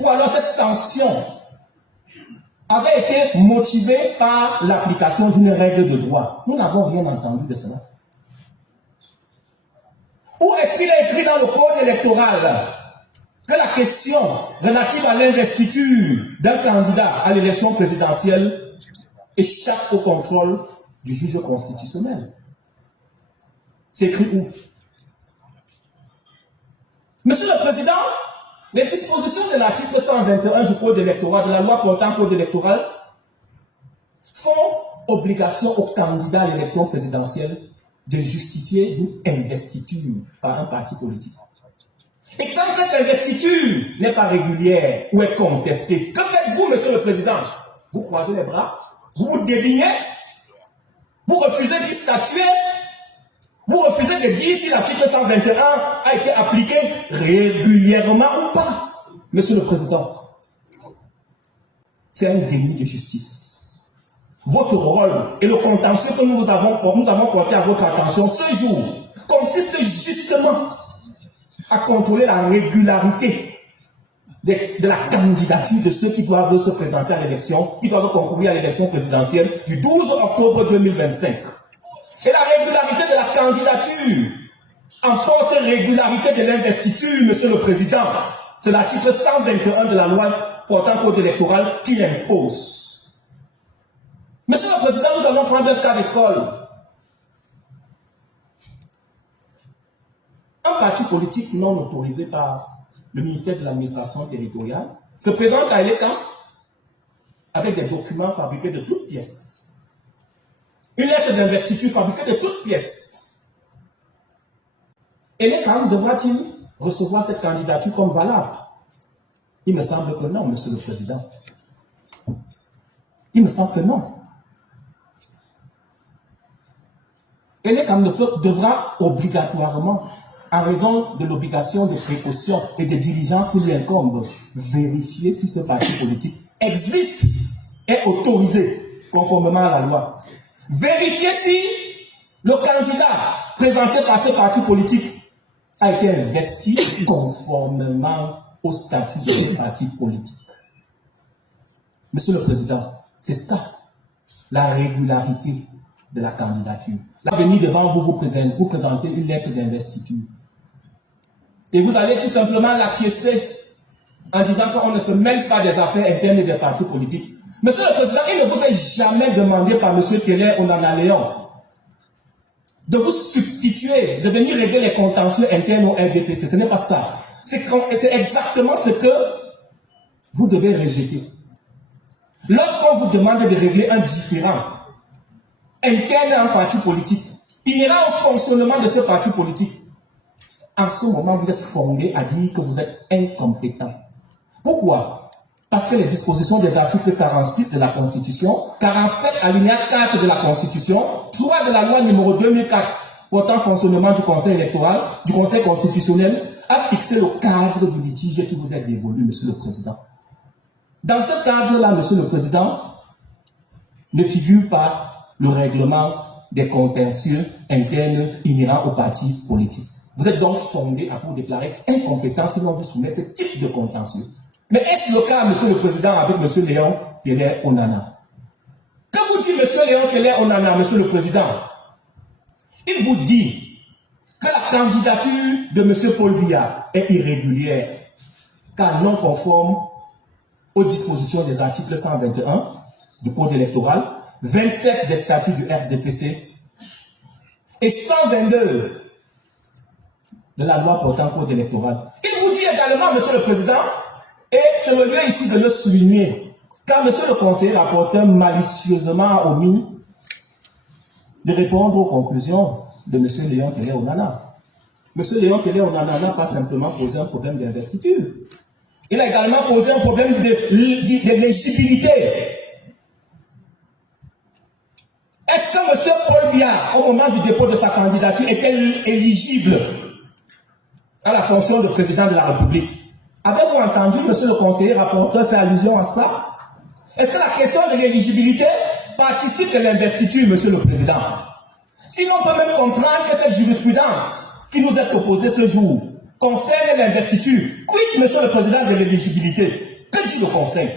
ou alors cette sanction avait été motivée par l'application d'une règle de droit. Nous n'avons rien entendu de cela. Où est-ce qu'il est écrit dans le code électoral que la question relative à l'investiture d'un candidat à l'élection présidentielle échappe au contrôle du juge constitutionnel? C'est écrit où? Monsieur le Président, les dispositions de l'article 121 du Code électoral, de la loi portant Code électoral, font obligation aux candidats à l'élection présidentielle de justifier d'une investiture par un parti politique. Et quand cette investiture n'est pas régulière ou est contestée, que faites-vous, Monsieur le Président? Vous croisez les bras, vous vous débignez, vous refusez d'y statuer, vous refusez de dire si l'article 121 a été appliqué régulièrement ou pas. Monsieur le Président, c'est un déni de justice. Votre rôle et le contentieux que nous avons porté à votre attention ce jour consiste justement à contrôler la régularité de la candidature de ceux qui doivent se présenter à l'élection, qui doivent concourir à l'élection présidentielle du 12 octobre 2025. Et la régularité de la candidature emporte régularité de l'investiture, Monsieur le Président. C'est l'article 121 de la loi portant Code électoral qui l'impose. Monsieur le Président, nous allons prendre un cas d'école. Un parti politique non autorisé par le ministère de l'administration territoriale se présente à Eleka avec des documents fabriqués de toutes pièces. Une lettre d'investiture fabriquée de toutes pièces. Eleka devra-t-il recevoir cette candidature comme valable? Il me semble que non, Monsieur le Président. Il me semble que non. Eleka devra obligatoirement, en raison de l'obligation de précaution et de diligence qui lui incombe, vérifier si ce parti politique existe et est autorisé conformément à la loi. Vérifier si le candidat présenté par ce parti politique a été investi conformément au statut de ce parti politique. Monsieur le Président, c'est ça, la régularité de la candidature. Là, venir devant vous, vous présenter une lettre d'investiture. Et vous allez tout simplement l'acquiescer en disant qu'on ne se mêle pas des affaires internes des partis politiques. Monsieur le Président, il ne vous est jamais demandé par M. Keller Onana Léon de vous substituer, de venir régler les contentieux internes au RDPC. Ce n'est pas ça. C'est exactement ce que vous devez rejeter. Lorsqu'on vous demande de régler un différend interne à un parti politique, il ira au fonctionnement de ce parti politique. En ce moment, vous êtes fondé à dire que vous êtes incompétent. Pourquoi? Parce que les dispositions des articles 46 de la Constitution, 47 alinéa 4 de la Constitution, 3 de la loi numéro 2004 portant fonctionnement du Conseil électoral, du Conseil constitutionnel, a fixé le cadre du litige qui vous est dévolu, Monsieur le Président. Dans ce cadre-là, Monsieur le Président, ne figure pas le règlement des contentieux internes inhérents au parti politique. Vous êtes donc fondé à vous déclarer incompétent si l'on vous soumet ce type de contentieux. Mais est-ce le cas, Monsieur le Président, avec M. Léon Keller Onana? Que vous dit M. Léon Keller Onana, Monsieur le Président? Il vous dit que la candidature de M. Paul Biya est irrégulière, car non conforme aux dispositions des articles 121 du Code électoral, 27 des statuts du RDPC et 122 de la loi portant Code électoral. Il vous dit également, Monsieur le Président, et c'est le lieu ici de le souligner, car Monsieur le conseiller rapporteur malicieusement omis de répondre aux conclusions de M. Léon Keller Onana. M. Léon Keller Onana n'a pas simplement posé un problème d'investiture. Il a également posé un problème de légibilité. Est-ce que M. Paul Biya, au moment du dépôt de sa candidature, était éligible à la fonction de président de la République? Avez-vous entendu, Monsieur le conseiller rapporteur, faire allusion à ça? Est-ce que la question de l'éligibilité participe de l'investiture, Monsieur le Président? Sinon, on peut même comprendre que cette jurisprudence qui nous est opposée ce jour concerne l'investiture, quid, monsieur le président, de l'éligibilité? Que dit le conseil?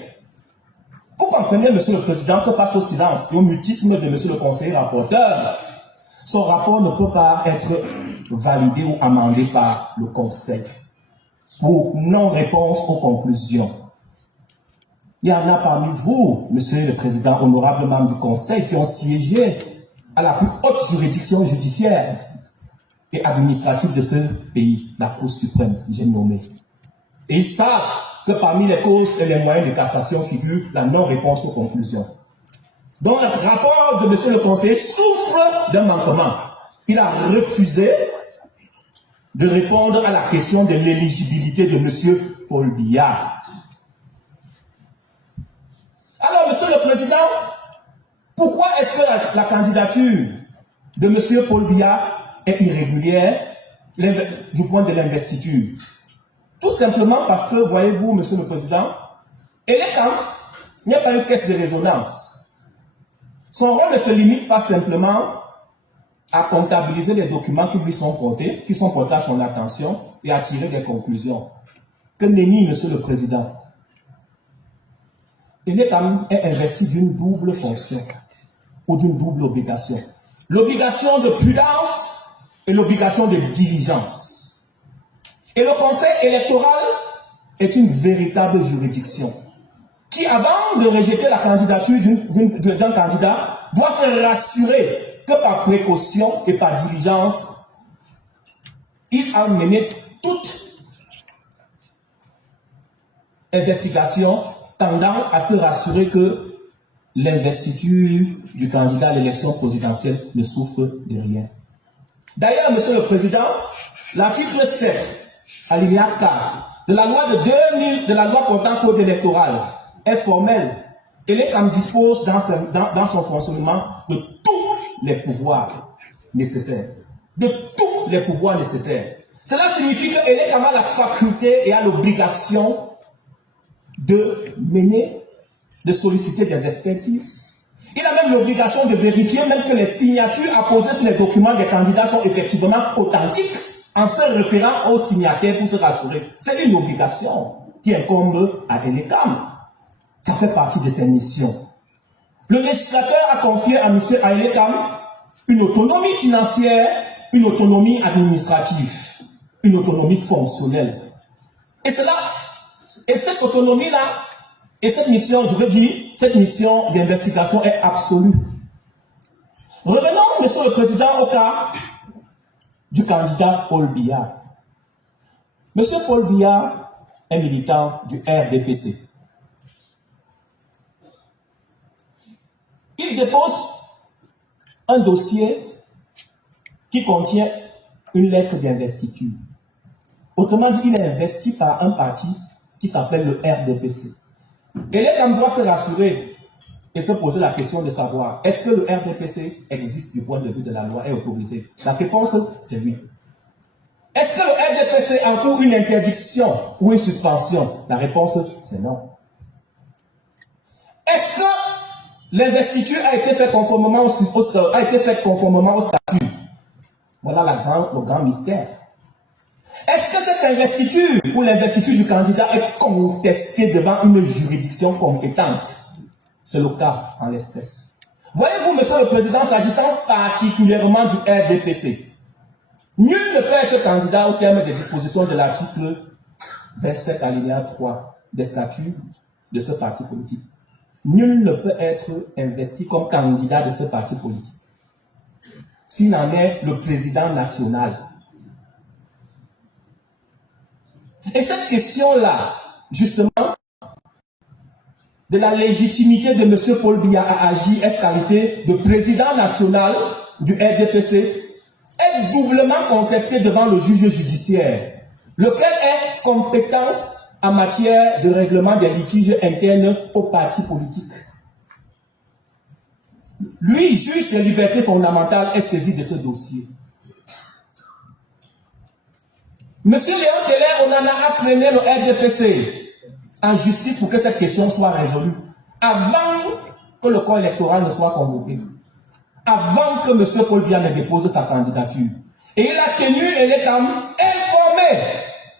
Vous comprenez, monsieur le président, que face au silence et au mutisme de monsieur le conseiller rapporteur, son rapport ne peut pas être validé ou amendé par le conseil pour non-réponse aux conclusions. Il y en a parmi vous, monsieur le président, honorable membre du conseil, qui ont siégé à la plus haute juridiction judiciaire et administrative de ce pays, la Cour suprême, j'ai nommé. Et ils savent que parmi les causes et les moyens de cassation figure la non-réponse aux conclusions. Donc le rapport de monsieur le conseiller souffre d'un manquement. Il a refusé de répondre à la question de l'éligibilité de monsieur Paul Biya. Alors, monsieur le président, pourquoi est-ce que la candidature de monsieur Paul Biya est irrégulière du point de l'investiture? Tout simplement parce que, voyez-vous, monsieur le président, il n'y a pas une caisse de résonance. Son rôle ne se limite pas simplement à comptabiliser les documents qui lui sont portés, qui sont portés à son attention et à tirer des conclusions. Que nenni, monsieur le président. Il est investi d'une double fonction ou d'une double obligation. L'obligation de prudence et l'obligation de diligence. Et le conseil électoral est une véritable juridiction qui, avant de rejeter la candidature d'un candidat, doit se rassurer que par précaution et par diligence, il a mené toute investigation tendant à se rassurer que l'investiture du candidat à l'élection présidentielle ne souffre de rien. D'ailleurs, monsieur le président, l'article 7, alinéa 4 de la loi de 2000, de la loi portant code électoral est formel et l'État dispose dans son fonctionnement de tous les pouvoirs nécessaires. De tous les pouvoirs nécessaires. Cela signifie que l'État a la faculté et a l'obligation de mener, de solliciter des expertises. Il a même l'obligation de vérifier même que les signatures apposées sur les documents des candidats sont effectivement authentiques en se référant aux signataires pour se rassurer. C'est une obligation qui incombe à l'État. Ça fait partie de ses missions. Le législateur a confié à M. Aïlekam une autonomie financière, une autonomie administrative, une autonomie fonctionnelle. Et cette autonomie-là, et cette mission, je veux dire, cette mission d'investigation est absolue. Revenons, monsieur le président, au cas du candidat Paul Biya. Monsieur Paul Biya est militant du RDPC. Il dépose un dossier qui contient une lettre d'investiture. Autrement dit, il est investi par un parti qui s'appelle le RDPC. Et l'État doit se rassurer et se poser la question de savoir, est-ce que le RDPC existe du point de vue de la loi et autorisé? La réponse, c'est oui. Est-ce que le RDPC encourt une interdiction ou une suspension? La réponse, c'est non. Est-ce que l'investiture a été faite conformément au statut? Voilà le grand mystère. Est-ce que cette investiture ou l'investiture du candidat est contestée devant une juridiction compétente? C'est le cas en l'espèce. Voyez-vous, monsieur le président, s'agissant particulièrement du RDPC, nul ne peut être candidat au terme des dispositions de l'article 27 alinéa 3 des statuts de ce parti politique. Nul ne peut être investi comme candidat de ce parti politique s'il en est le président national. Et cette question-là, justement, de la légitimité de M. Paul Biya à agir en qualité de président national du RDPC est doublement contestée devant le juge judiciaire, lequel est compétent en matière de règlement des litiges internes aux partis politiques. Lui, juge des libertés fondamentales, est saisi de ce dossier. Monsieur Léon Teller Onana a traîné le RDPC en justice pour que cette question soit résolue, avant que le corps électoral ne soit convoqué, avant que M. Paul Biya ne dépose sa candidature. Et il a tenu l'État informé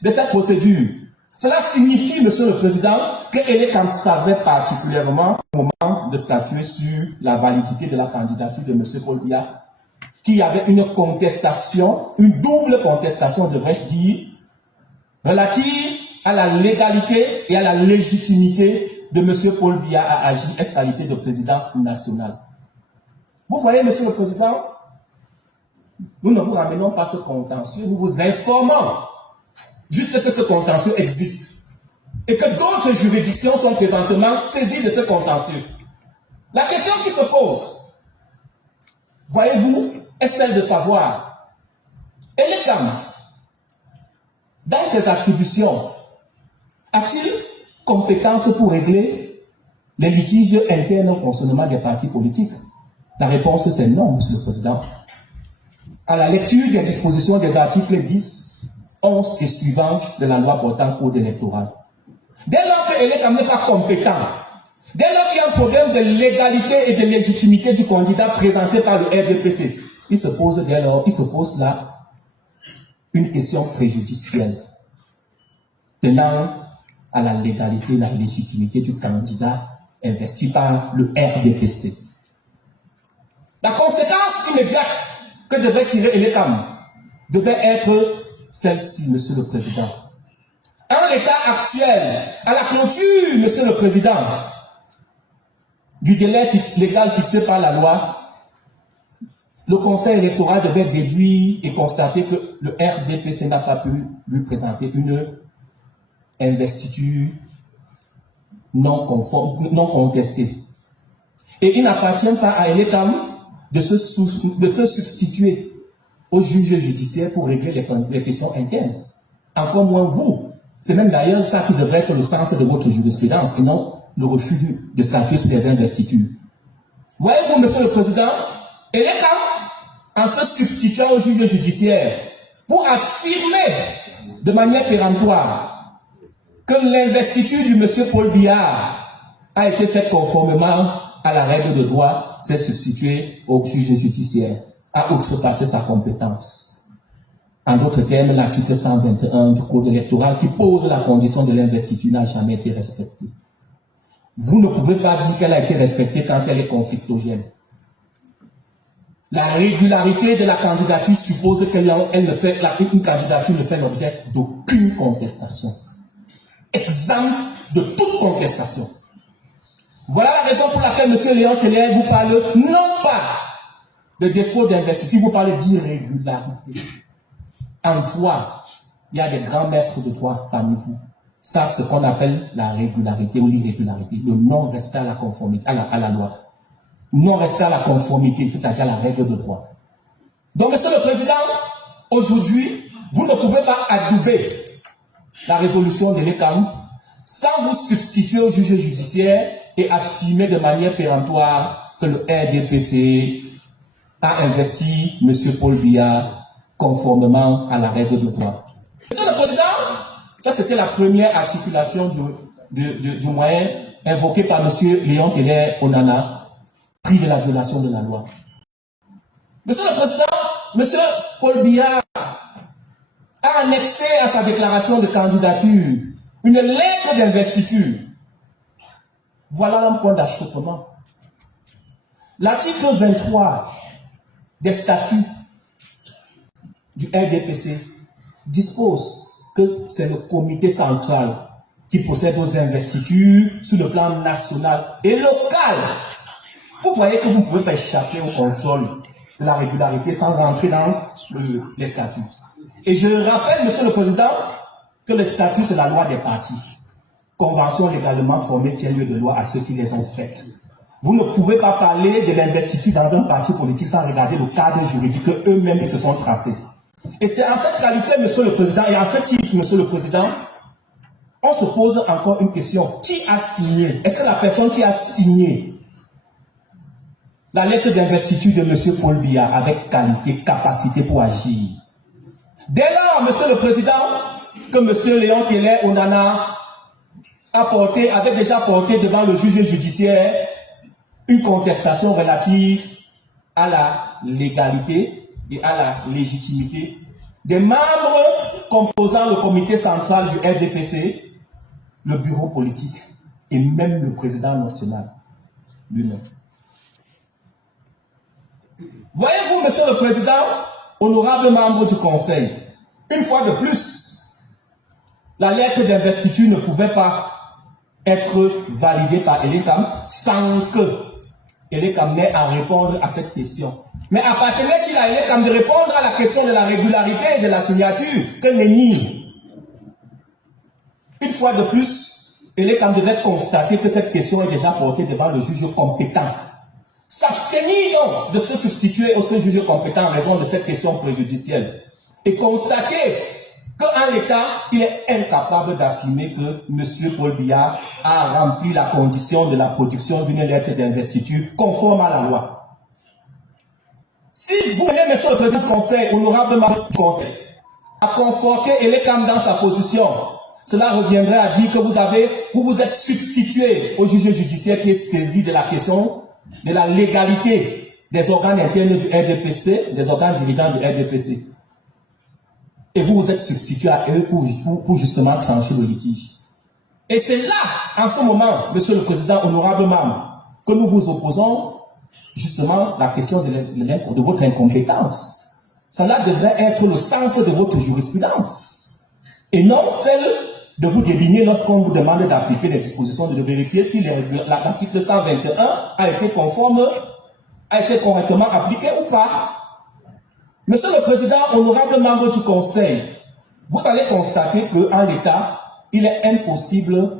de cette procédure. Cela signifie, Monsieur le Président, que Elekam savait particulièrement au moment de statuer sur la validité de la candidature de M. Paul Biya, qu'il y avait une contestation, une double contestation, devrais-je dire, relative à la légalité et à la légitimité de M. Paul Biya à agir en qualité de président national. Vous voyez, Monsieur le Président, nous ne vous ramenons pas ce contentieux, nous vous informons juste que ce contentieux existe et que d'autres juridictions sont présentement saisies de ce contentieux. La question qui se pose, voyez-vous, est celle de savoir, Elekam, dans ses attributions, a-t-il compétence pour régler les litiges internes au fonctionnement des partis politiques? La réponse c'est non, Monsieur le Président. À la lecture des dispositions des articles 10, 11 et suivants de la loi portant code électoral. Dès lors que Elekam n'est pas compétent, dès lors qu'il y a un problème de légalité et de légitimité du candidat présenté par le RDPC, il se pose là une question préjudicielle tenant à la légalité et la légitimité du candidat investi par le RDPC. La conséquence immédiate que devait tirer Elekam devait être celle-ci, Monsieur le Président. En l'état actuel, à la clôture, Monsieur le Président, du délai légal fixé par la loi, le Conseil électoral devait déduire et constater que le RDPC n'a pas pu lui présenter une investiture non conforme, non contestée. Et il n'appartient pas à Elekam de se substituer au juge judiciaire pour régler les questions internes. Encore moins vous. C'est même d'ailleurs ça qui devrait être le sens de votre jurisprudence et non le refus de statuer sur les investitures. Voyez-vous, Monsieur le Président, Elekam, en se substituant au juge judiciaire pour affirmer de manière péremptoire que l'investiture du Monsieur Paul Biya a été faite conformément à la règle de droit, s'est substitué au juge judiciaire, a outrepassé sa compétence. En d'autres termes, l'article 121 du Code électoral qui pose la condition de l'investiture n'a jamais été respectée. Vous ne pouvez pas dire qu'elle a été respectée quand elle est conflictogène. La régularité de la candidature suppose qu'une candidature ne fait l'objet d'aucune contestation. Exempt de toute contestation. Voilà la raison pour laquelle M. Léon Teller vous parle non pas de défaut d'investiture, il vous parle d'irrégularité. En droit, il y a des grands maîtres de droit parmi vous, savent ce qu'on appelle la régularité ou l'irrégularité, le non-respect à la conformité, à la loi. Non-respect à la conformité, c'est-à-dire à la règle de droit. Donc, Monsieur le Président, aujourd'hui, vous ne pouvez pas adouber la résolution de l'Écam sans vous substituer au juge judiciaire et affirmer de manière péremptoire que le RDPC a investi M. Paul Biya conformément à la règle de droit. Monsieur le Président, ça c'était la première articulation du moyen invoqué par M. Léon Teller Onana, pris de la violation de la loi. Monsieur le Président, M. Paul Biya a annexé à sa déclaration de candidature une lettre d'investiture. Voilà un point d'achoppement. L'article 23 des statuts du RDPC dispose que c'est le comité central qui procède aux investitures sur le plan national et local. Vous voyez que vous ne pouvez pas échapper au contrôle de la régularité sans rentrer dans les statuts. Et je rappelle, Monsieur le Président, que les statuts, c'est la loi des partis. Conventions légalement formées tiennent lieu de loi à ceux qui les ont faites. Vous ne pouvez pas parler de l'investiture dans un parti politique sans regarder le cadre juridique qu'eux-mêmes se sont tracés. Et c'est en cette qualité, Monsieur le Président, et en ce titre, Monsieur le Président, on se pose encore une question. Qui a signé? Est-ce que la personne qui a signé la lettre d'investiture de M. Paul Biya avec qualité, capacité pour agir? Dès lors, Monsieur le Président, que M. Léon Teller Onana avait déjà porté devant le juge judiciaire une contestation relative à la légalité et à la légitimité des membres composant le comité central du RDPC, le bureau politique et même le président national lui-même. Voyez-vous, monsieur le président, honorable membre du conseil, une fois de plus, la lettre d'investiture ne pouvait pas être validée par Elekam sans que Elekam n'ait à répondre à cette question. Mais appartenait-il à Elekam de répondre à la question de la régularité de la signature que nenni? Une fois de plus, Elekam devait constater que cette question est déjà portée devant le juge compétent. S'abstenir donc de se substituer au seul juge compétent en raison de cette question préjudicielle. Et constater qu'en l'état, il est incapable d'affirmer que M. Paul Biya a rempli la condition de la production d'une lettre d'investiture conforme à la loi. Si vous venez, monsieur le président du conseil, honorable membre du conseil, à conforter Elekam dans sa position, cela reviendrait à dire que vous vous êtes substitué au juge judiciaire qui est saisi de la question de la légalité des organes internes du RDPC, des organes dirigeants du RDPC. Et vous vous êtes substitué à eux pour justement trancher le litige. Et c'est là, en ce moment, monsieur le président, honorable membre, que nous vous opposons justement la question de votre incompétence. Cela devrait être le sens de votre jurisprudence. Et non celle de vous déligner lorsqu'on vous demande d'appliquer les dispositions, de vérifier si l'article 121 a été conforme, a été correctement appliqué ou pas. Monsieur le président, honorable membre du conseil, vous allez constater qu'en l'état, il est impossible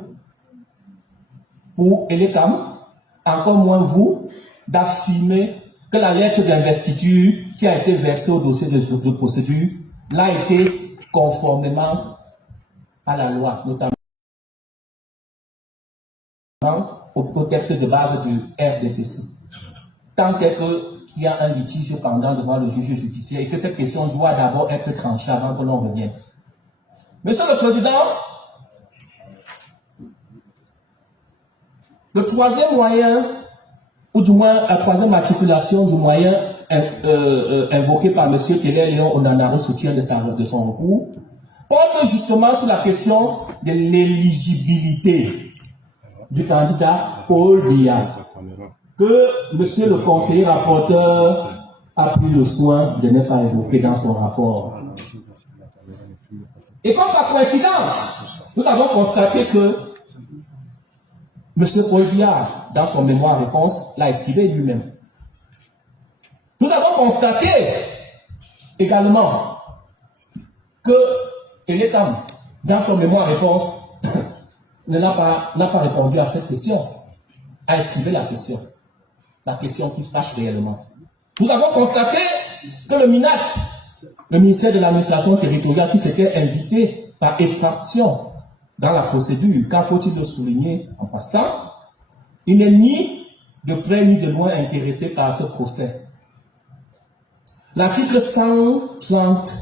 pour Elekam, encore moins vous, d'affirmer que la lettre d'investiture qui a été versée au dossier de procédure l'a été conformément à la loi, notamment au texte de base du RDPC. Tant est qu'il y a un litige pendant devant le juge judiciaire et que cette question doit d'abord être tranchée avant que l'on revienne. Monsieur le Président, le troisième moyen, ou du moins la troisième articulation du moyen invoqué par M. Télé Léon Onana au soutien de son recours, porte justement sur la question de l'éligibilité du candidat Paul Biya, que monsieur le conseiller rapporteur a pris le soin de ne pas évoquer dans son rapport. Et comme par coïncidence, nous avons constaté que monsieur Paul Biya, dans son mémoire-réponse, l'a esquivé lui-même. Nous avons constaté également que Elekam, dans son mémoire-réponse, n'a pas répondu à cette question, a esquivé la question qui fâche réellement. Nous avons constaté que le MINAT, le ministère de l'administration territoriale, qui s'était invité par effraction dans la procédure, quand faut-il le souligner en passant, il n'est ni de près ni de loin intéressé par ce procès. L'article 130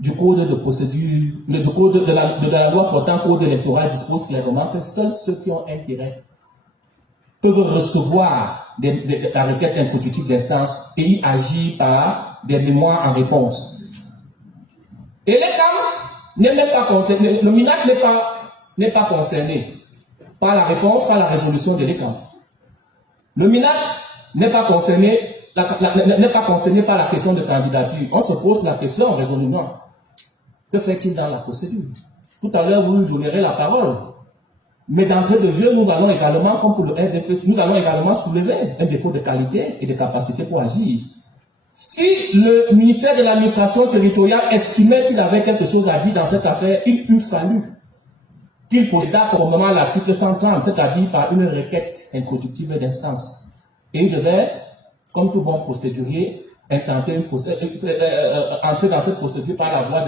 du code de procédure, du code de la loi portant code électoral dispose clairement que seuls ceux qui ont intérêt peuvent recevoir la requête introductive d'instance et y agir par des mémoires en réponse. Et le MINAC n'est pas concerné par la réponse, par la résolution de l'État. Le MINAC n'est pas concerné par la question de candidature. On se pose la question résolument. Que fait-il dans la procédure? Tout à l'heure, vous lui donnerez la parole. Mais d'entrée de jeu, nous allons également, comme pour le RDPC, nous allons également soulever un défaut de qualité et de capacité pour agir. Si le ministère de l'administration territoriale estimait qu'il avait quelque chose à dire dans cette affaire, il eût fallu qu'il procédât conformément à l'article 130, c'est-à-dire par une requête introductive d'instance. Et il devait, comme tout bon procédurier, entrer dans cette procédure par la voie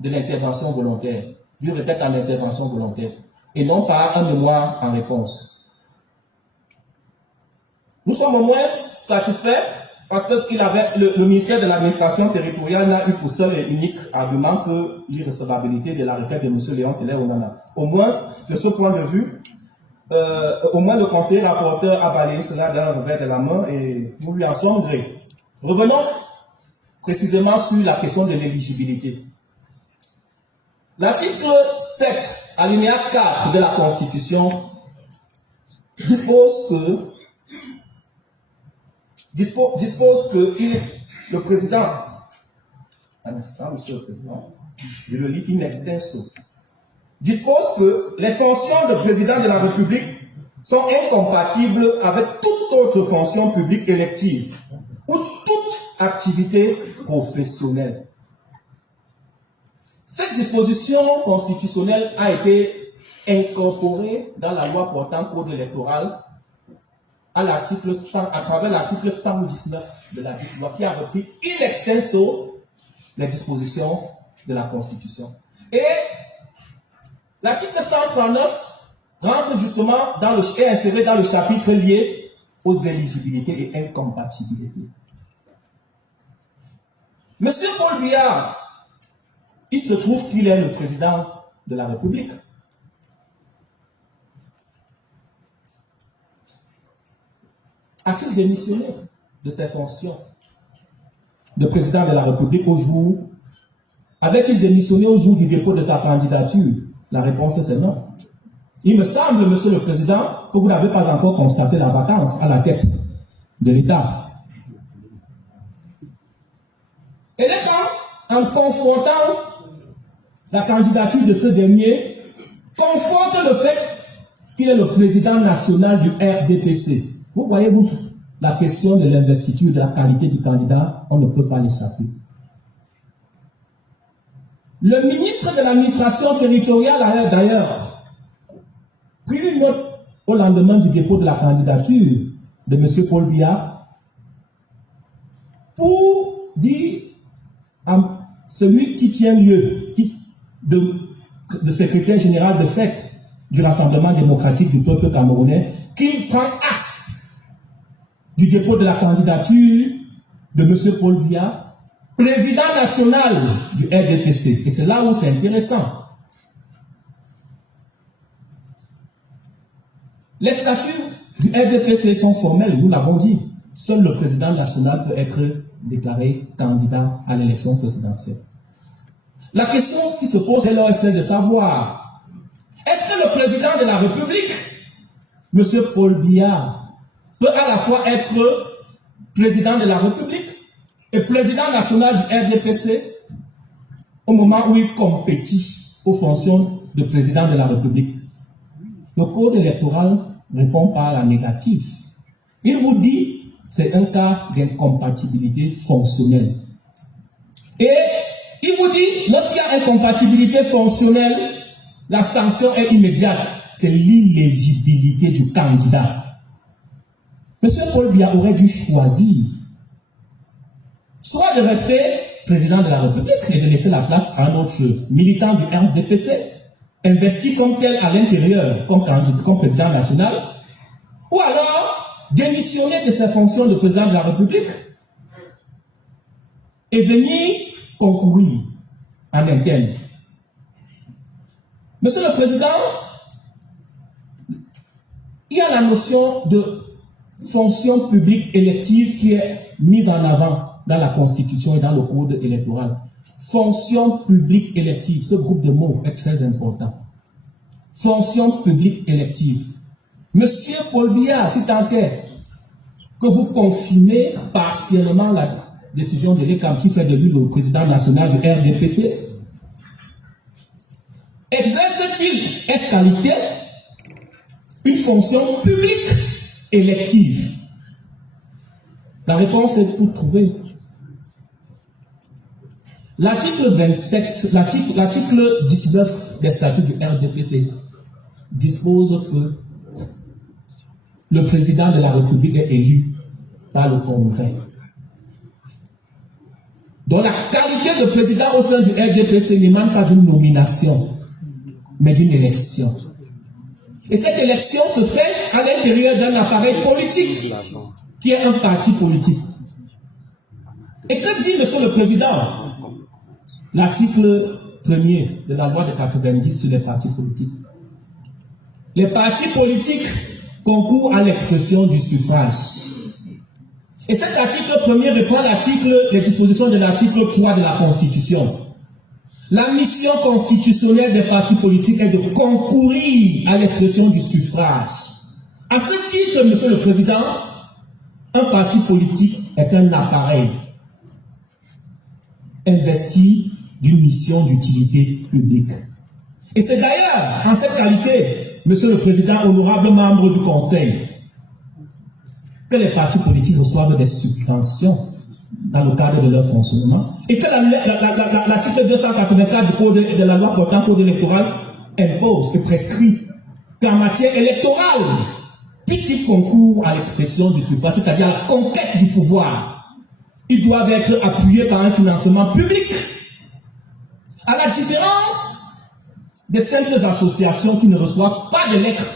de l'intervention volontaire, du requête en intervention volontaire, et non par un mémoire en réponse. Nous sommes au moins satisfaits parce que le ministère de l'administration territoriale n'a eu pour seul et unique argument que l'irrecevabilité de la requête de M. Léon Télé Onana. Au moins, de ce point de vue, au moins le conseiller rapporteur a balayé cela d'un revers de la main et nous lui en sommes gré. Revenons précisément sur la question de l'éligibilité. L'article 7, alinéa 4 de la Constitution dispose que le président, un instant, monsieur le président, je le lis in extenso, dispose que les fonctions de président de la République sont incompatibles avec toute autre fonction publique élective ou toute activité professionnelle. Cette disposition constitutionnelle a été incorporée dans la loi portant code électoral à travers l'article 119 de la loi qui a repris in extenso les dispositions de la Constitution. Et l'article 139 rentre justement est inséré dans le chapitre lié aux éligibilités et incompatibilités. Monsieur Paul Biya, il se trouve qu'il est le président de la République. A-t-il démissionné de ses fonctions de président de la République au jour? Avait-il démissionné au jour du dépôt de sa candidature? La réponse c'est non. Il me semble, monsieur le président, que vous n'avez pas encore constaté la vacance à la tête de l'État. Et là, en confrontant la candidature de ce dernier, conforte le fait qu'il est le président national du RDPC. Vous voyez-vous, la question de l'investiture, de la qualité du candidat, on ne peut pas l'échapper. Le ministre de l'administration territoriale a d'ailleurs pris une note au lendemain du dépôt de la candidature de M. Paul Biya pour dire à celui qui tient lieu de secrétaire général de fait du Rassemblement démocratique du peuple camerounais qu'il prend acte du dépôt de la candidature de M. Paul Biya, président national du RDPC. Et c'est là où c'est intéressant. Les statuts du RDPC sont formels, nous l'avons dit. Seul le président national peut être déclaré candidat à l'élection présidentielle. La question qui se pose dès lors est celle de savoir, est-ce que le président de la République, M. Paul Biya, peut à la fois être président de la République et président national du RDPC au moment où il compétit aux fonctions de président de la République? Le code électoral répond par la négative. Il vous dit c'est un cas d'incompatibilité fonctionnelle. Et il vous dit, lorsqu'il y a incompatibilité fonctionnelle, la sanction est immédiate. C'est l'inéligibilité du candidat. Monsieur Paul Biya aurait dû choisir soit de rester président de la République et de laisser la place à un autre militant du RDPC, investi comme tel à l'intérieur, comme président national, ou alors démissionner de ses fonctions de président de la République et venir concourir en interne. Monsieur le Président, il y a la notion de fonction publique élective qui est mise en avant dans la Constitution et dans le Code électoral. Fonction publique élective, ce groupe de mots est très important. Fonction publique élective. Monsieur Paul Biya, si tant est que vous confirmez partiellement la décision de l'ECAM qui fait de lui le président national du RDPC, exerce-t-il, est-ce qualité, une fonction publique élective? La réponse est pour trouver. L'article 27, l'article 19 des statuts du RDPC dispose que le président de la République est élu par le Congrès. Donc la qualité de président au sein du RDPC n'émane pas d'une nomination, mais d'une élection. Et cette élection se fait à l'intérieur d'un appareil politique, qui est un parti politique. Et que dit Monsieur le Président? L'article 1er de la loi de 90 sur les partis politiques. Les partis politiques concourent à l'expression du suffrage. Et cet article 1er reprend les dispositions de l'article 3 de la Constitution. La mission constitutionnelle des partis politiques est de concourir à l'expression du suffrage. À ce titre, Monsieur le Président, un parti politique est un appareil investi d'une mission d'utilité publique. Et c'est d'ailleurs en cette qualité, Monsieur le Président, honorable membre du Conseil, que les partis politiques reçoivent des subventions dans le cadre de leur fonctionnement et que l'article 284 du Code de la loi portant Code électoral impose et prescrit qu'en matière électorale, puisqu'ils concourent à l'expression du suffrage, c'est-à-dire à la conquête du pouvoir, ils doivent être appuyés par un financement public. À la différence des simples associations qui ne reçoivent pas de lettres,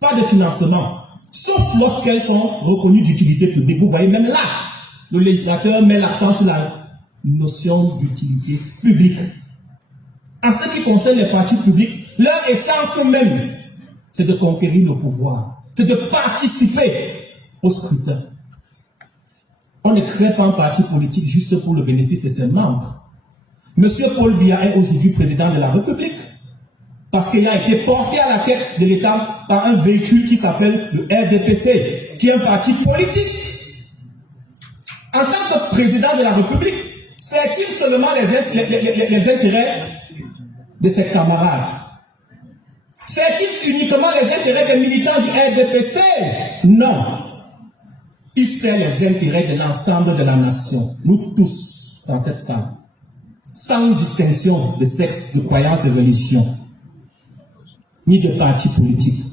pas de financement, sauf lorsqu'elles sont reconnues d'utilité publique. Vous voyez, même là, le législateur met l'accent sur la notion d'utilité publique. En ce qui concerne les partis publics, leur essence même, c'est de conquérir le pouvoir, c'est de participer au scrutin. On ne crée pas un parti politique juste pour le bénéfice de ses membres. Monsieur Paul Biya est aujourd'hui président de la République parce qu'il a été porté à la tête de l'État par un véhicule qui s'appelle le RDPC, qui est un parti politique. En tant que président de la République, sert-il seulement les intérêts de ses camarades? Sert-il uniquement les intérêts des militants du RDPC? Non. Il sert les intérêts de l'ensemble de la nation, nous tous dans cette salle, sans distinction de sexe, de croyance, de religion, ni de parti politique.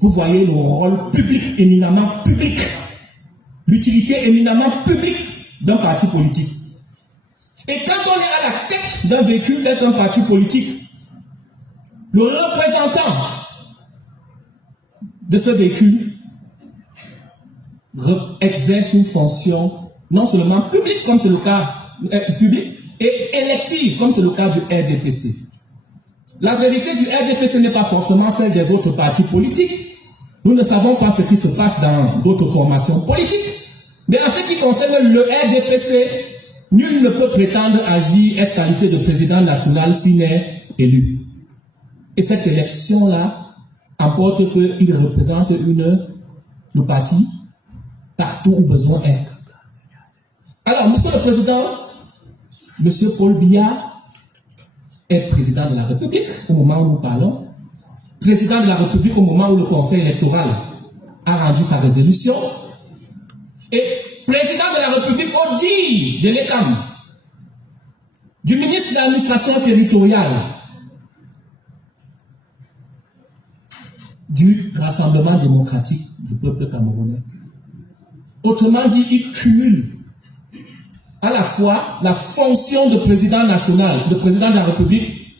Vous voyez le rôle public, éminemment public, l'utilité éminemment publique d'un parti politique. Et quand on est à la tête d'un véhicule d'un parti politique, le représentant de ce véhicule exerce une fonction non seulement publique, comme c'est le cas public, et élective, comme c'est le cas du RDPC. La vérité du RDPC n'est pas forcément celle des autres partis politiques. Nous ne savons pas ce qui se passe dans d'autres formations politiques. Mais en ce qui concerne le RDPC, nul ne peut prétendre agir en qualité de président national s'il n'est élu. Et cette élection-là importe qu'il représente le parti partout où besoin est. Alors, Monsieur le Président, Monsieur Paul Biya est président de la République au moment où nous parlons, président de la République au moment où le Conseil électoral a rendu sa résolution, et président de la République au dit de l'ECAM, du ministre de l'administration territoriale, du Rassemblement démocratique du peuple camerounais. Autrement dit, il cumule à la fois la fonction de président national, de président de la République,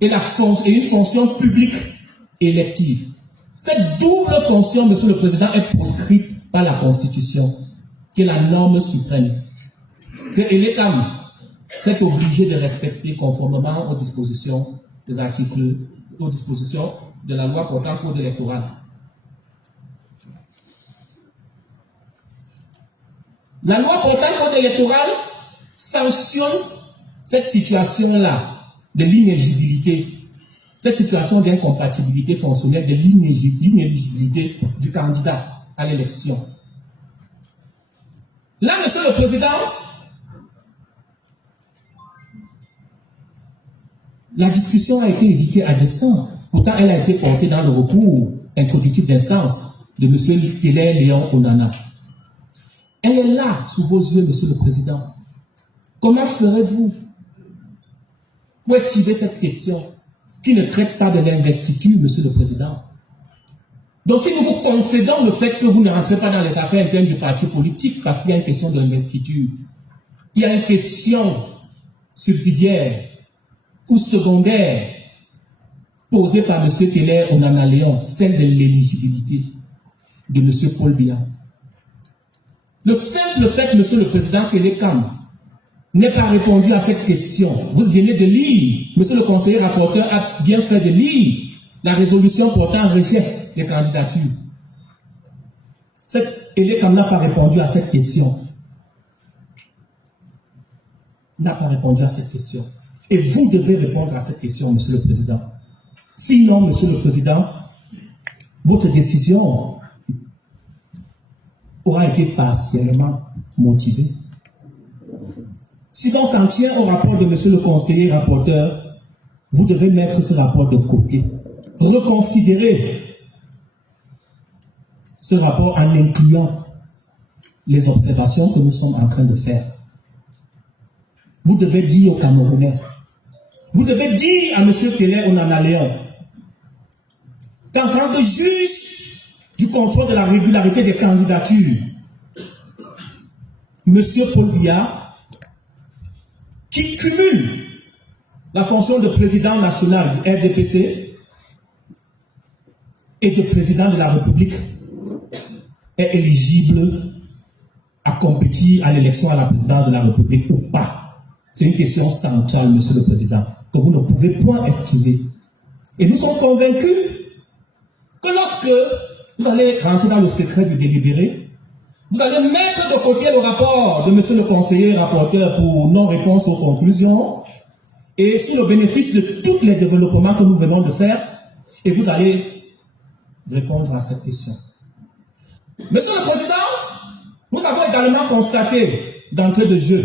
et une fonction publique élective. Cette double fonction, Monsieur le Président, est proscrite par la Constitution, qui est la norme suprême, que l'État s'est obligé de respecter conformément aux dispositions des articles, aux dispositions de la loi portant Code électoral. La loi portant Code électoral sanctionne cette situation-là de l'inéligibilité, cette situation d'incompatibilité fonctionnelle, de l'inéligibilité du candidat à l'élection. Là, Monsieur le Président, la discussion a été évitée à dessein. Pourtant, elle a été portée dans le recours introductif d'instance de M. Keller Léon Onana. Elle est là, sous vos yeux, Monsieur le Président. Comment ferez-vous pour esquiver cette question qui ne traite pas de l'investiture, Monsieur le Président? Donc, si nous vous concédons le fait que vous ne rentrez pas dans les affaires internes du parti politique parce qu'il y a une question d'investiture, il y a une question subsidiaire ou secondaire posée par M. Keller Onana Léon, celle de l'éligibilité de M. Paul Biya. Le simple fait, Monsieur le Président, que l'ECAM n'ait pas répondu à cette question, vous venez de lire, Monsieur le conseiller rapporteur a bien fait de lire la résolution portant rejet des candidatures. Et l'ECAM n'a pas répondu à cette question. n'a pas répondu à cette question. Et vous devez répondre à cette question, Monsieur le Président. Sinon, Monsieur le Président, votre décision aura été partiellement motivée. Si l'on s'en tient au rapport de Monsieur le conseiller rapporteur, vous devez mettre ce rapport de côté. Reconsidérer ce rapport en incluant les observations que nous sommes en train de faire. Vous devez dire aux Camerounais, vous devez dire à M. Keller Onana Léon qu'en tant que juge du contrôle de la régularité des candidatures, M. Paul Biya, qui cumule la fonction de président national du RDPC et de président de la République, est éligible à compétir à l'élection à la présidence de la République ou pas. C'est une question centrale, Monsieur le Président, que vous ne pouvez point esquiver. Et nous sommes convaincus que lorsque vous allez rentrer dans le secret du délibéré, vous allez mettre de côté le rapport de Monsieur le conseiller rapporteur pour non-réponse aux conclusions et sur le bénéfice de tous les développements que nous venons de faire, et vous allez répondre à cette question. Monsieur le Président, nous avons également constaté d'entrée de jeu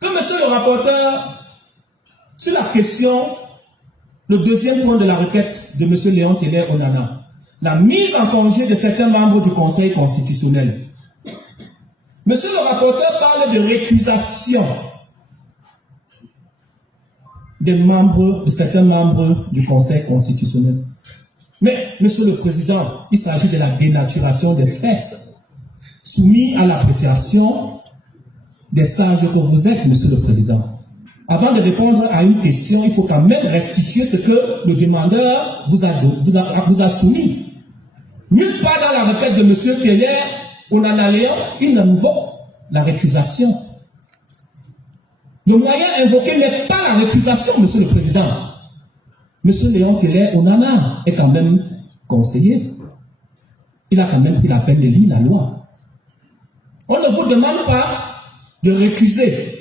que Monsieur le rapporteur, sur la question, le deuxième point de la requête de Monsieur Léon Keller Onana, la mise en congé de certains membres du Conseil constitutionnel. Monsieur le rapporteur parle de récusation de certains membres du Conseil constitutionnel. Mais, Monsieur le Président, il s'agit de la dénaturation des faits, soumis à l'appréciation des sages que vous êtes, Monsieur le Président. Avant de répondre à une question, il faut quand même restituer ce que le demandeur vous a soumis. Nulle part dans la requête de M. Keller Onana Léon, il n'invoque la récusation. Le moyen invoqué n'est pas la récusation, Monsieur le Président. M. Léon Keller Onana est quand même conseiller. Il a quand même pris la peine de lire la loi. On ne vous demande pas de récuser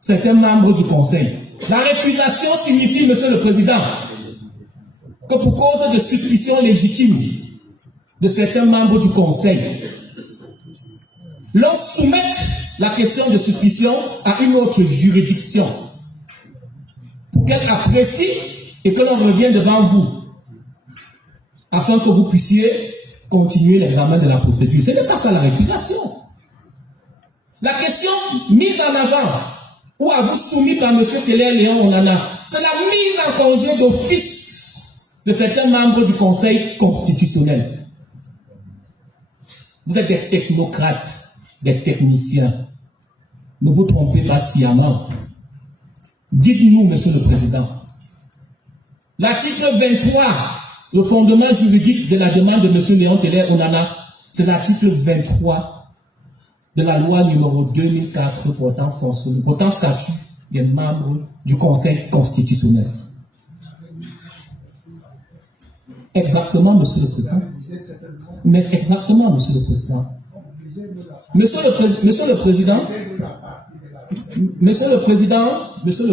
certains membres du Conseil. La récusation signifie, Monsieur le Président, que pour cause de suspicion légitime de certains membres du Conseil, l'on soumette la question de suspicion à une autre juridiction pour qu'elle apprécie et que l'on revienne devant vous afin que vous puissiez continuer l'examen de la procédure. Ce n'est pas ça la récusation. La question mise en avant ou à vous soumis par M. Keller Léon Onana, c'est la mise en congé d'office de certains membres du Conseil constitutionnel. Vous êtes des technocrates, des techniciens. Ne vous trompez pas sciemment. Dites-nous, Monsieur le Président, l'article 23, le fondement juridique de la demande de M. Léon Keller Onana, c'est l'article 23 de la loi numéro 2004 portant statut des membres du Conseil constitutionnel. Exactement, Monsieur le Président. Mais exactement, Monsieur le Président. Monsieur le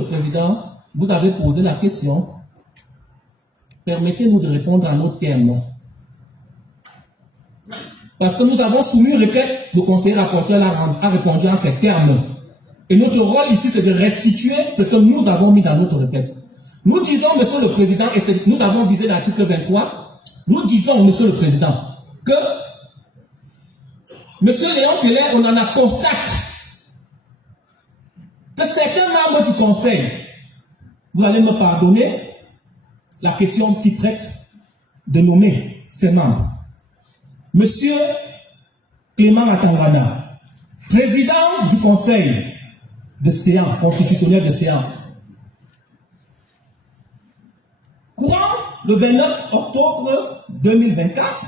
Président, vous avez posé la question. Permettez-nous de répondre à nos termes. Parce que nous avons soumis une requête, le conseiller rapporteur a répondu en ces termes. Et notre rôle ici, c'est de restituer ce que nous avons mis dans notre requête. Nous disons, Monsieur le Président, et nous avons visé l'article 23, nous disons, Monsieur le Président, que M. Léon Keller, on en a constate que certains membres du Conseil, vous allez me pardonner, la question s'y prête de nommer ces membres. Monsieur Clément Atangana, président du Conseil de séance, constitutionnel de séance, courant le 29 octobre 2024,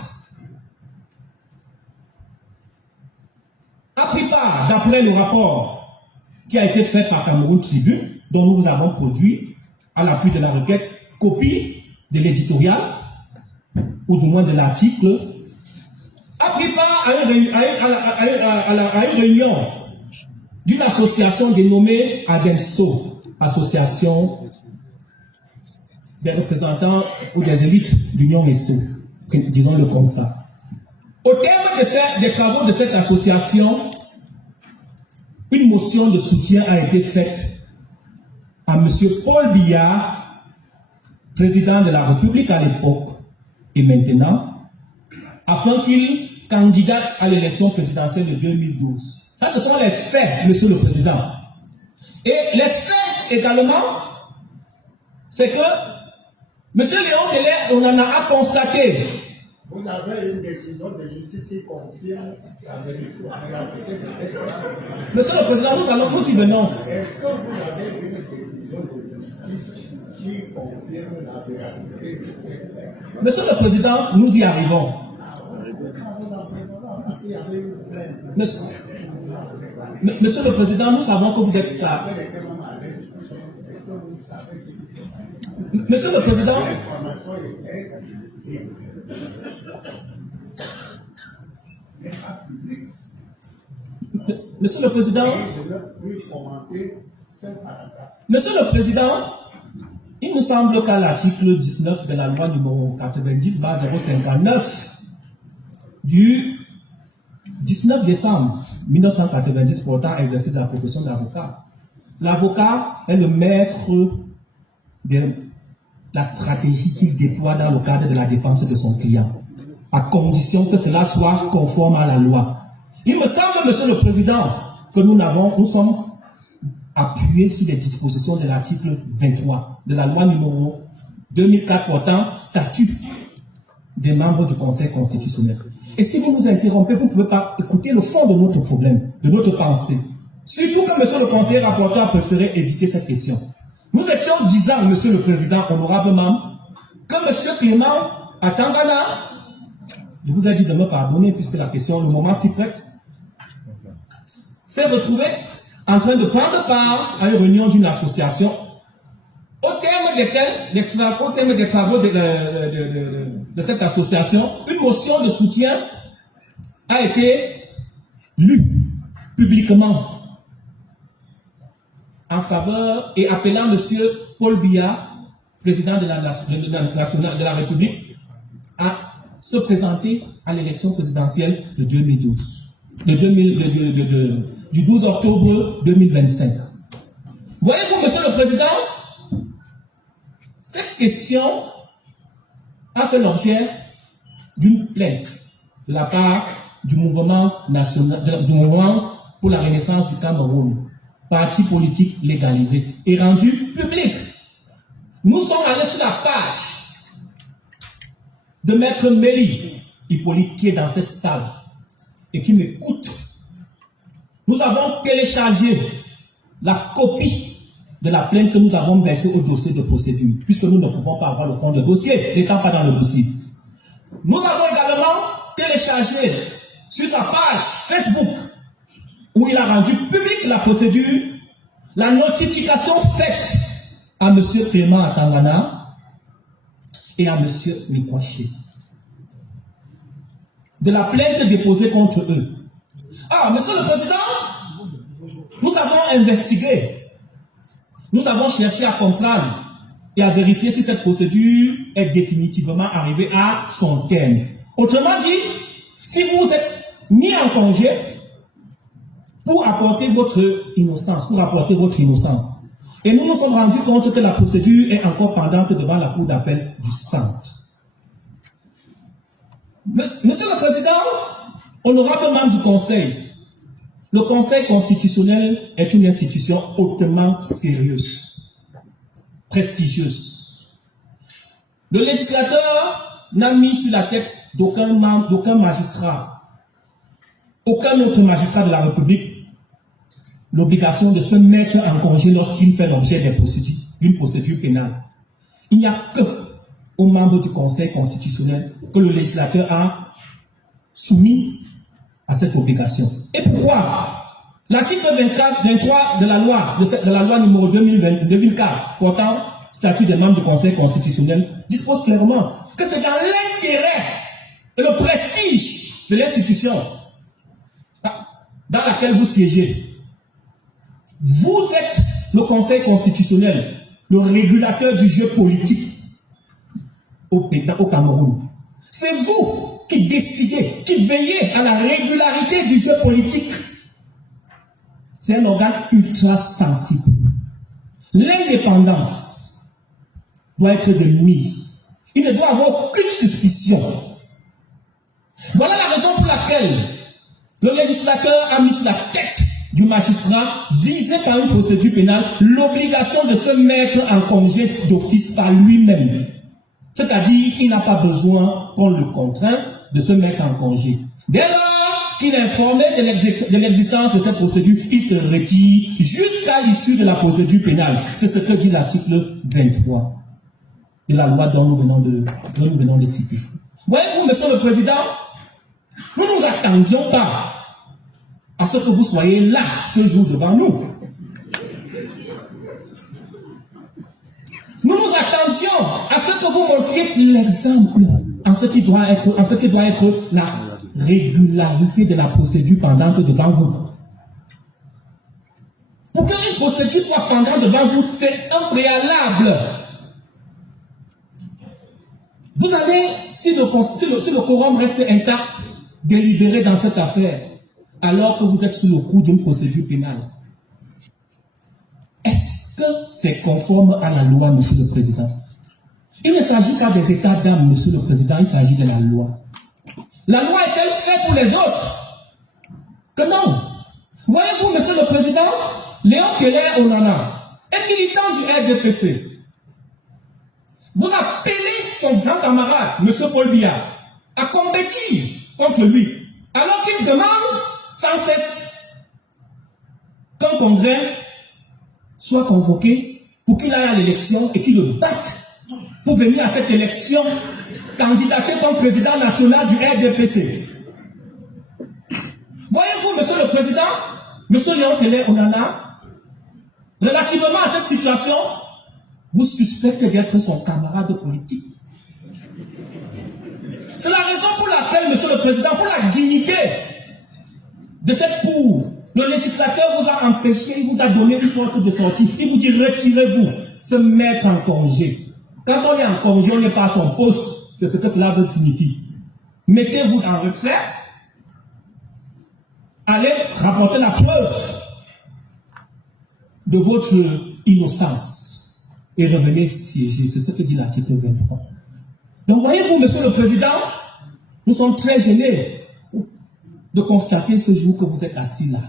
a pris part, d'après le rapport qui a été fait par Cameroun Tribune, dont nous vous avons produit, à l'appui de la requête, copie de l'éditorial, ou du moins de l'article, a pris part à une réunion d'une association dénommée ADENSO, Association des représentants ou des élites d'Union ESSO, disons-le comme ça. Au terme des travaux de cette association, une motion de soutien a été faite à M. Paul Biya, président de la République à l'époque et maintenant, afin qu'il candidate à l'élection présidentielle de 2012. Ça, ce sont les faits, Monsieur le Président. Et les faits également, c'est que M. Léon Télé, on en a constaté. Vous avez une décision de justice qui confirme la vérité. Monsieur le Président, nous y venons. Est-ce que vous avez une décision de justice qui confirme la vérité de cette plainte? Monsieur le Président, nous y arrivons. Monsieur le Président, nous savons que vous êtes ça. Monsieur le Président, Monsieur le Président, Monsieur le Président, il me semble qu'à l'article 19 de la loi numéro 90/059 du 19 décembre 1990 portant exercice de la profession d'avocat, l'avocat est le maître de la stratégie qu'il déploie dans le cadre de la défense de son client, à condition que cela soit conforme à la loi. Il me semble, Monsieur le Président, que nous sommes appuyés sur les dispositions de l'article 23 de la loi numéro 2004 portant statut des membres du Conseil constitutionnel. Et si vous nous interrompez, vous ne pouvez pas écouter le fond de notre problème, de notre pensée. Surtout que Monsieur le conseiller rapporteur a préféré éviter cette question. Nous étions disant, Monsieur le Président, honorable membre, que Monsieur Clément à Tangana, je vous ai dit de me pardonner puisque la question, le moment s'y prête, s'est retrouvé en train de prendre part à une réunion d'une association au terme des travaux de cette association, une motion de soutien a été lue publiquement en faveur et appelant M. Paul Biya, président de la République, à se présenter à l'élection présidentielle de 2012, du 12 octobre 2025. Voyez-vous, Monsieur le Président, cette question a fait l'objet d'une plainte de la part du mouvement national, du mouvement pour la renaissance du Cameroun, parti politique légalisé, et rendue publique. Nous sommes allés sur la page de Maître Méli Hippolyte qui est dans cette salle et qui m'écoute. Nous avons téléchargé la copie de la plainte que nous avons versée au dossier de procédure, puisque nous ne pouvons pas avoir le fond de dossier, n'étant pas dans le dossier. Nous avons également téléchargé sur sa page Facebook, où il a rendu publique la procédure, la notification faite à M. Clément Atangana et à M. Mikwaché de la plainte déposée contre eux. Ah, Monsieur le Président, nous avons investigué. Nous avons cherché à comprendre et à vérifier si cette procédure est définitivement arrivée à son terme. Autrement dit, si vous êtes mis en congé pour apporter votre innocence, Et nous nous sommes rendus compte que la procédure est encore pendante devant la Cour d'appel du Centre. Monsieur le Président, honorable membre du Conseil, le Conseil constitutionnel est une institution hautement sérieuse, prestigieuse. Le législateur n'a mis sur la tête d'aucun magistrat, aucun autre magistrat de la République, l'obligation de se mettre en congé lorsqu'il fait l'objet d'une procédure pénale. Il n'y a que aux membres du Conseil constitutionnel que le législateur a soumis à cette obligation. Et pourquoi? L'article 23 de la loi numéro 2004 portant statut des membres du Conseil constitutionnel dispose clairement que c'est dans l'intérêt et le prestige de l'institution dans laquelle vous siégez Vous êtes le Conseil constitutionnel, le régulateur du jeu politique au Cameroun. C'est vous qui décidez, qui veillez à la régularité du jeu politique. C'est un organe ultra sensible. L'indépendance doit être de mise. Il ne doit avoir aucune suspicion. Voilà la raison pour laquelle le législateur a mis sur la tête du magistrat visé par une procédure pénale l'obligation de se mettre en congé d'office par lui-même. C'est-à-dire, il n'a pas besoin qu'on le contraigne de se mettre en congé. Dès lors qu'il est informé de l'existence de cette procédure, il se retire jusqu'à l'issue de la procédure pénale. C'est ce que dit l'article 23 de la loi dont nous venons de citer. Voyez-vous, Monsieur le Président, nous ne nous attendions pas à ce que vous soyez là ce jour devant nous. Nous nous attendions à ce que vous montriez l'exemple en ce qui doit être la régularité de la procédure pendante devant vous. Pour qu'une procédure soit pendante devant vous, c'est un préalable. Vous allez, si le quorum reste intact, délibérer dans cette affaire, alors que vous êtes sous le coup d'une procédure pénale. Est-ce que c'est conforme à la loi, Monsieur le Président? Il ne s'agit pas des états d'âme, Monsieur le Président, il s'agit de la loi. La loi est-elle faite pour les autres? Que non. Voyez-vous, Monsieur le Président, Léon Keller Onana est militant du RDPC. Vous appelez son grand camarade, Monsieur Paul Biya, à combattre contre lui, alors qu'il demande sans cesse qu'un congrès soit convoqué pour qu'il aille à l'élection et qu'il le batte pour venir à cette élection candidater comme président national du RDPC. Voyez-vous, Monsieur le Président, Monsieur Léon Keller Onana, relativement à cette situation, vous suspectez d'être son camarade politique. C'est la raison pour laquelle, Monsieur le Président, pour la dignité de cette cour, le législateur vous a empêché, il vous a donné une porte de sortie. Il vous dit retirez-vous, se mettre en congé. Quand on est en congé, on n'est pas à son poste. C'est ce que cela veut signifier. Mettez-vous en retrait, allez rapporter la preuve de votre innocence et revenez siéger. C'est ce que dit l'article 23. Donc voyez-vous, Monsieur le Président, nous sommes très gênés de constater ce jour que vous êtes assis là.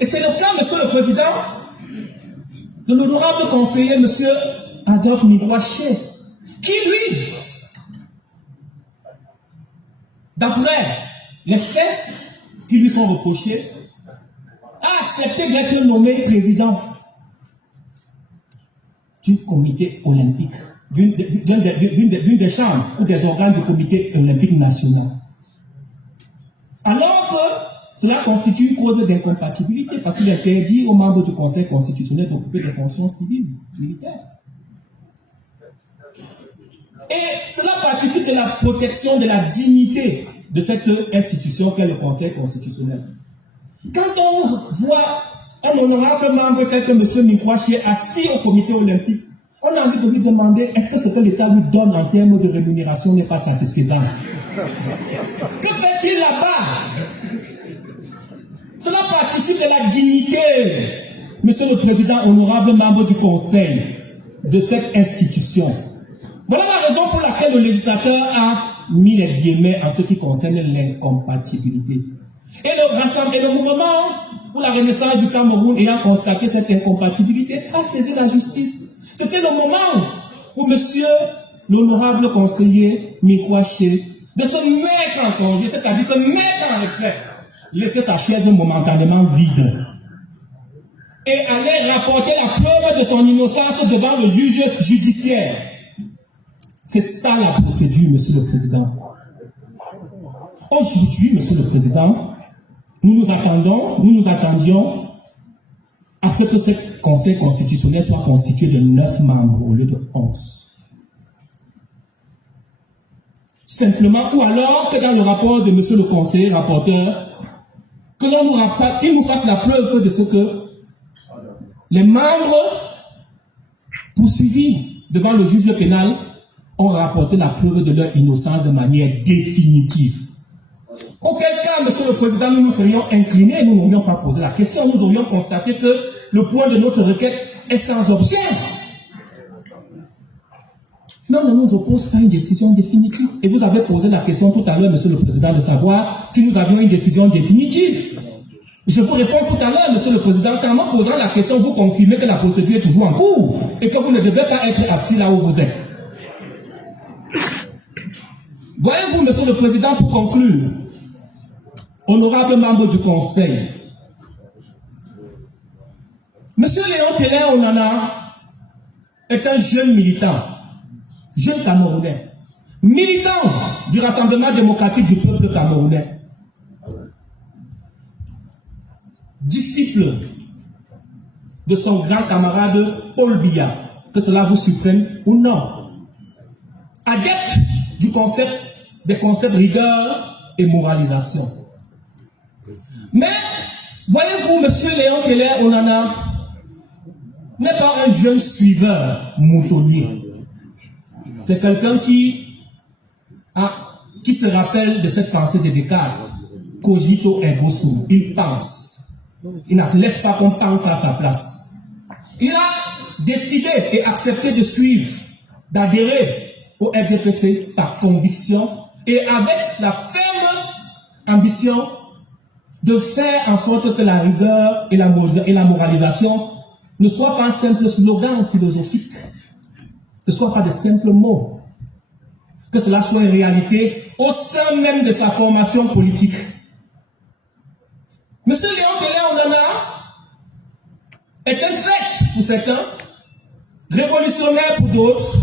Et c'est le cas, Monsieur le Président, de l'honorable conseiller, Monsieur Adolphe Miroaché, qui lui, d'après les faits qui lui sont reprochés, a accepté d'être nommé président du comité olympique, d'une des chambres ou des organes du comité olympique national. Alors que cela constitue une cause d'incompatibilité parce qu'il interdit aux membres du Conseil constitutionnel d'occuper des fonctions civiles, militaires. Et cela participe de la protection de la dignité de cette institution qu'est le Conseil constitutionnel. Quand on voit un honorable membre tel que M. Miroaché assis au comité olympique, on a envie de lui demander est-ce que ce que l'État lui donne en termes de rémunération n'est pas satisfaisant? Que fait-il là-bas? Cela participe de la dignité, Monsieur le Président, honorable membre du Conseil, de cette institution. Voilà la raison pour laquelle le législateur a mis les guillemets en ce qui concerne l'incompatibilité. Et le mouvement pour la renaissance du Cameroun ayant constaté cette incompatibilité a saisi la justice. C'était le moment pour monsieur l'honorable conseiller Miroaché de se mettre en congé, c'est-à-dire se mettre en retrait, laisser sa chaise momentanément vide et aller rapporter la preuve de son innocence devant le juge judiciaire. C'est ça la procédure, Monsieur le Président. Aujourd'hui, Monsieur le Président, nous nous attendions à ce que ce Conseil constitutionnel soit constitué de 9 membres au lieu de 11. Simplement, ou alors que dans le rapport de Monsieur le conseiller rapporteur, que l'on nous fasse la preuve de ce que les membres poursuivis devant le juge pénal ont rapporté la preuve de leur innocence de manière définitive. Auquel cas, Monsieur le Président, nous nous serions inclinés et nous n'aurions pas posé la question. Nous aurions constaté que le point de notre requête est sans objet. Mais on ne nous oppose pas une décision définitive. Et vous avez posé la question tout à l'heure, Monsieur le Président, de savoir si nous avions une décision définitive. Je vous réponds tout à l'heure, Monsieur le Président, qu'en me posant la question, vous confirmez que la procédure est toujours en cours et que vous ne devez pas être assis là où vous êtes. Voyez-vous, Monsieur le Président, pour conclure, honorable membre du Conseil, Monsieur Léon Teller Onana est un jeune militant, jeune Camerounais, militant du Rassemblement démocratique du peuple camerounais, disciple de son grand camarade Paul Biya, que cela vous surprenne ou non, adepte des concepts rigueur et moralisation. Mais, voyez-vous, Monsieur Léon Teller Onana n'est pas un jeune suiveur moutonnier. C'est quelqu'un qui se rappelle de cette pensée de Descartes, cogito ergo sum. Il pense. Il ne laisse pas qu'on pense à sa place. Il a décidé et accepté de suivre, d'adhérer au RDPC par conviction et avec la ferme ambition de faire en sorte que la rigueur et la moralisation ne soient pas un simple slogan philosophique, ne soient pas de simples mots, que cela soit une réalité au sein même de sa formation politique. Monsieur Léon Teller Onana est un fait pour certains, révolutionnaire pour d'autres,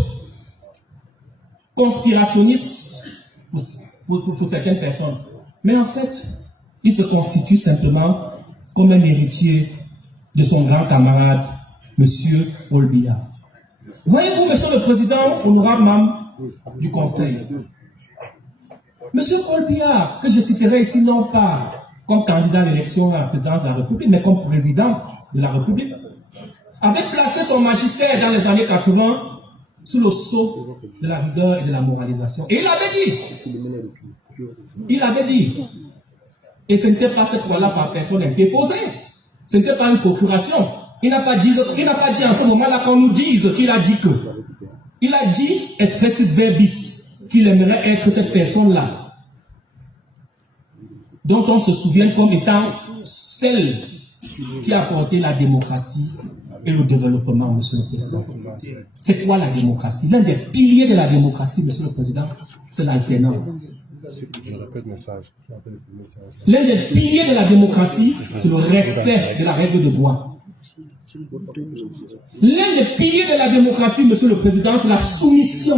conspirationniste pour certaines personnes. Mais en fait, il se constitue simplement comme un héritier de son grand camarade, M. Paul Biya. Voyez-vous, Monsieur le Président, honorable membre du Conseil, M. Paul Biya, que je citerai ici non pas comme candidat à l'élection à la présidence de la République, mais comme président de la République, avait placé son magistère dans les années 80 sous le sceau de la rigueur et de la moralisation. Et il avait dit, et ce n'était pas cette fois-là par personne interposée, ce n'était pas une procuration. Il n'a pas dit en ce moment-là qu'on nous dise qu'il a dit que. Il a dit, expressis verbis, qu'il aimerait être cette personne-là, dont on se souvient comme étant celle qui a apporté la démocratie et le développement, Monsieur le Président. C'est quoi la démocratie? L'un des piliers de la démocratie, Monsieur le Président, c'est l'alternance. L'un des piliers de la démocratie, c'est le respect de la règle de droit. L'un des piliers de la démocratie, Monsieur le Président, c'est la soumission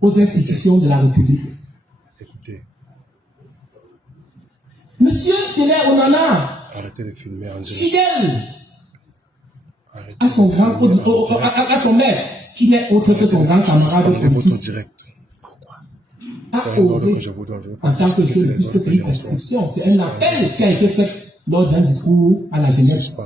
aux institutions de la République. Monsieur Teller Onana, fidèle à son maître, qui n'est autre que son grand camarade politique, a osé, en tant que jeune, puisque c'est une construction, c'est un appel qui a été fait lors d'un discours à la jeunesse.